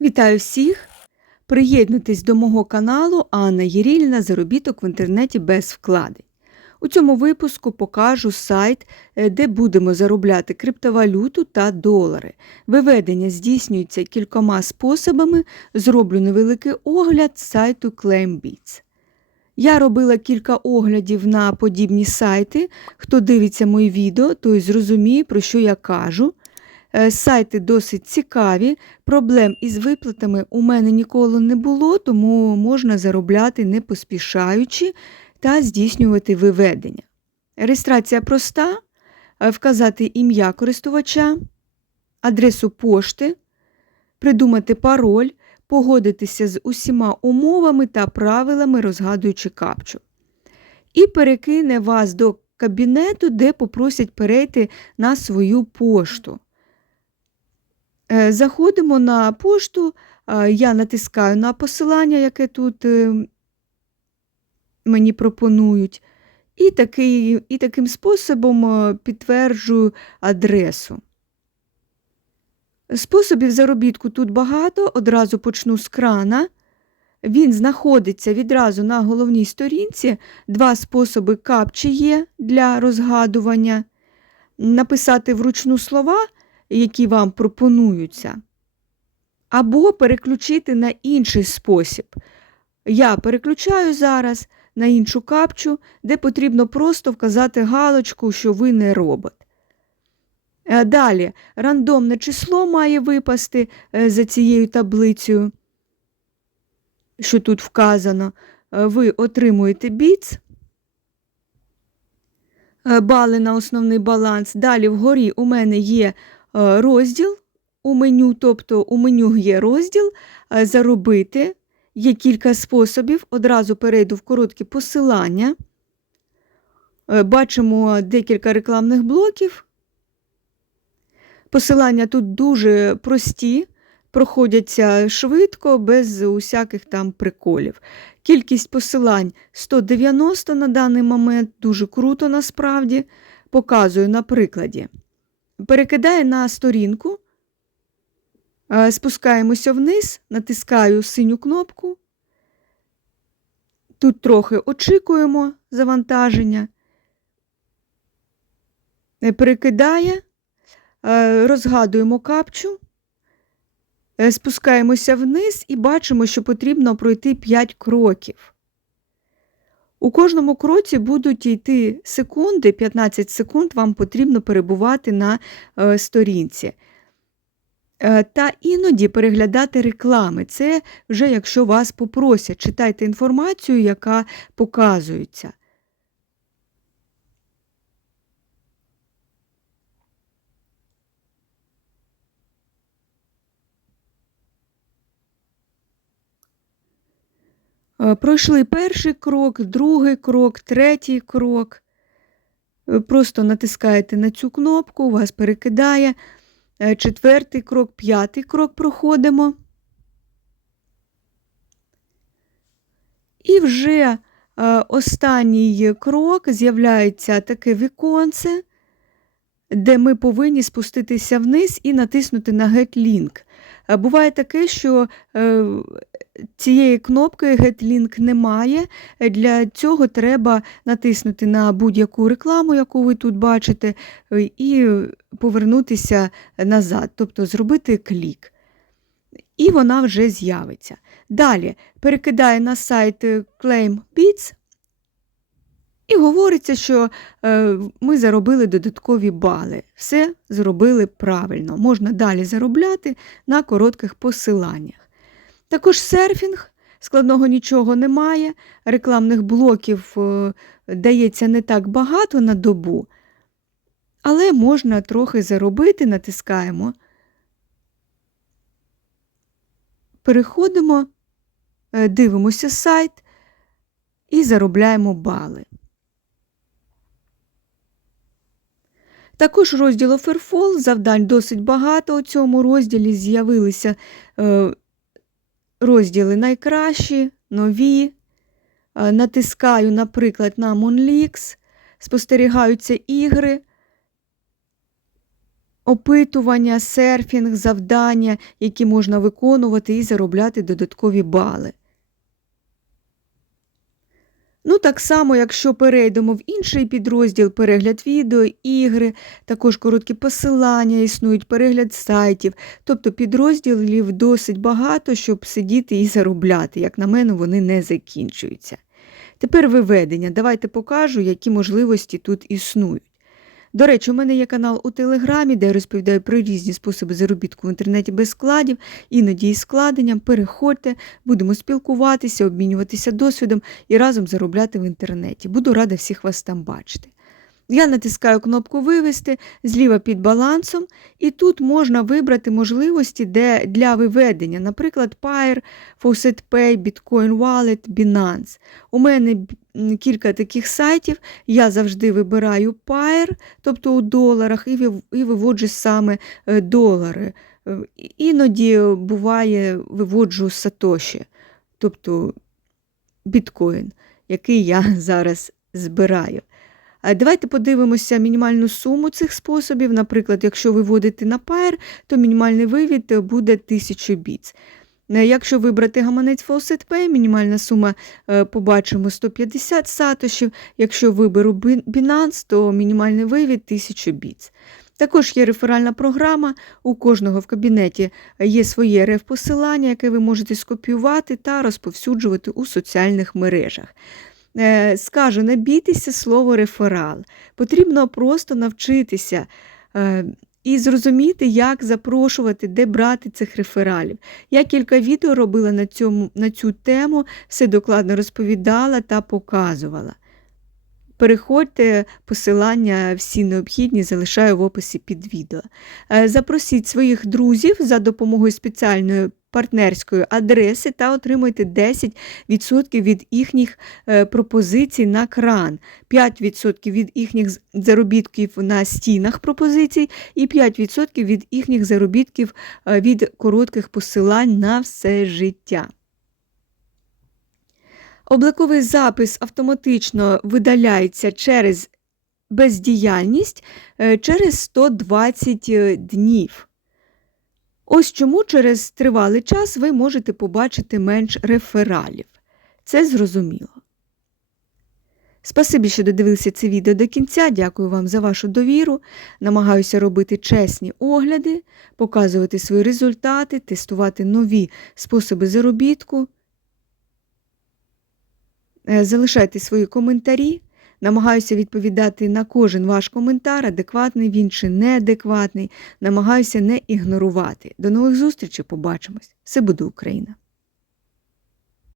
Вітаю всіх! Приєднуйтесь до мого каналу Анна Єріліна Заробіток в інтернеті без вкладень. У цьому випуску покажу сайт, е, де будемо заробляти криптовалюту та долари. Виведення здійснюється кількома способами. Зроблю невеликий огляд сайту ClaimBits. Я робила кілька оглядів на подібні сайти. Хто дивиться мої відео, той зрозуміє, про що я кажу. Е, Сайти досить цікаві. Проблем із виплатами у мене ніколи не було, тому можна заробляти не поспішаючи та здійснювати виведення. Реєстрація проста: е, вказати ім'я користувача, адресу пошти, придумати пароль, погодитися з усіма умовами та правилами, розгадуючи капчу. І перекине вас до кабінету, де попросять перейти на свою пошту. Е, Заходимо на пошту, е, я натискаю на посилання, яке тут е, мені пропонують, і, такий, і таким способом підтверджую адресу. Способів заробітку тут багато, одразу почну з крана. Він знаходиться відразу на головній сторінці. Два способи капчі є для розгадування. Написати вручну слова, які вам пропонуються, або переключити на інший спосіб. Я переключаю зараз на іншу капчу, де потрібно просто вказати галочку, що ви не робот. Е, Далі рандомне число має випасти е, за цією таблицею, що тут вказано. Е, Ви отримуєте біц, бали на основний баланс. Далі вгорі у мене є розділ у меню, тобто у меню є розділ е, заробити. Є кілька способів. Одразу перейду в короткі посилання. Е, Бачимо декілька рекламних блоків. Посилання тут дуже прості, проходяться швидко, без усяких там приколів. Кількість посилань 190 на даний момент, дуже круто насправді. Показую на прикладі. Перекидаю на сторінку, е, спускаємося вниз, натискаю синю кнопку. Тут трохи очікуємо завантаження. Е, Перекидає. Е, розгадуємо капчу, спускаємося вниз і бачимо, що потрібно пройти 5 кроків. У кожному кроці будуть йти секунди, 15 секунд вам потрібно перебувати на е, сторінці. Е, Та іноді переглядати реклами. Це вже якщо вас попросять, читайте інформацію, яка показується. Пройшли перший крок, другий крок, третій крок. Е, Просто натискаєте на цю кнопку, вас перекидає. Е, Четвертий крок, п'ятий крок проходимо. І вже е, останній крок з'являється таке віконце, де ми повинні спуститися вниз і натиснути на Get Link. Е, Буває таке, що е, цієї кнопки Get Link немає. Для цього треба натиснути на будь-яку рекламу, яку ви тут бачите, і повернутися назад, тобто зробити клік. І вона вже з'явиться. Далі перекидає на сайт ClaimBits і говориться, що е, ми заробили додаткові бали. Все зробили правильно. Можна далі заробляти на коротких посиланнях. Також серфінг, складного нічого немає, рекламних блоків е, дається не так багато на добу, але можна трохи заробити, натискаємо. Переходимо, е, дивимося сайт і заробляємо бали. Також розділ Offerfall, завдань досить багато у цьому розділі з'явилися е, розділи найкращі, нові. Е, натискаю, наприклад, на Monlix, спостерігаються ігри. опитування, серфінг, завдання, які можна виконувати і заробляти додаткові бали. Ну, так само, якщо перейдемо в інший підрозділ, перегляд відео, ігри, також короткі посилання існують, перегляд сайтів. Тобто підрозділів досить багато, щоб сидіти і заробляти. Як на мене, вони не закінчуються. Тепер виведення. Давайте покажу, які можливості тут існують. До речі, у мене є канал у Телеграмі, де я розповідаю про різні способи заробітку в інтернеті без складів, іноді із складенням. Переходьте, будемо спілкуватися, обмінюватися досвідом і разом заробляти в інтернеті. Буду рада всіх вас там бачити. Я натискаю кнопку Вивести зліва під балансом, і тут можна вибрати можливості де для виведення, наприклад, Pair, Faucet Pay, Bitcoin Wallet, Binance. У мене кілька таких сайтів. Я завжди вибираю Pair, тобто у доларах, і виводжу саме е, долари. Е, іноді буває, виводжу Сатоші, тобто біткоін, який я зараз збираю. Давайте подивимося мінімальну суму цих способів. Наприклад, якщо виводити на Pair, то мінімальний вивід буде 1000 біц. Е, якщо вибрати гаманець Faucet Pay, мінімальна сума е, побачимо 150 сатошів. Якщо виберу Binance, то мінімальний вивід 1000 біц. Також є реферальна програма, у кожного в кабінеті є своє реф-посилання, яке ви можете скопіювати та розповсюджувати у соціальних мережах. Е, скажу, не бійтеся слово реферал. Потрібно просто навчитися е, і зрозуміти, як запрошувати, де брати цих рефералів. Я кілька відео робила на, цьому, на цю тему, все докладно розповідала та показувала. Переходьте, посилання всі необхідні, залишаю в описі під відео. Е, запросіть своїх друзів за допомогою спеціальної партнерської адреси та отримуйте 10% від їхніх е, пропозицій на кран, 5% від їхніх заробітків на стінах пропозицій і 5% від їхніх заробітків е, від коротких посилань на все життя. Обликовий запис автоматично видаляється через бездіяльність е, через 120 днів. Ось чому через тривалий час ви можете побачити менш рефералів. Це зрозуміло. Спасибі, що додивилися це відео до кінця. Дякую вам за вашу довіру. Намагаюся робити чесні огляди, показувати свої результати, тестувати нові способи заробітку. Е, залишайте свої коментарі. Намагаюся відповідати на кожен ваш коментар, адекватний він чи неадекватний. Намагаюся не ігнорувати. До нових зустрічей, побачимось! Все буде Україна!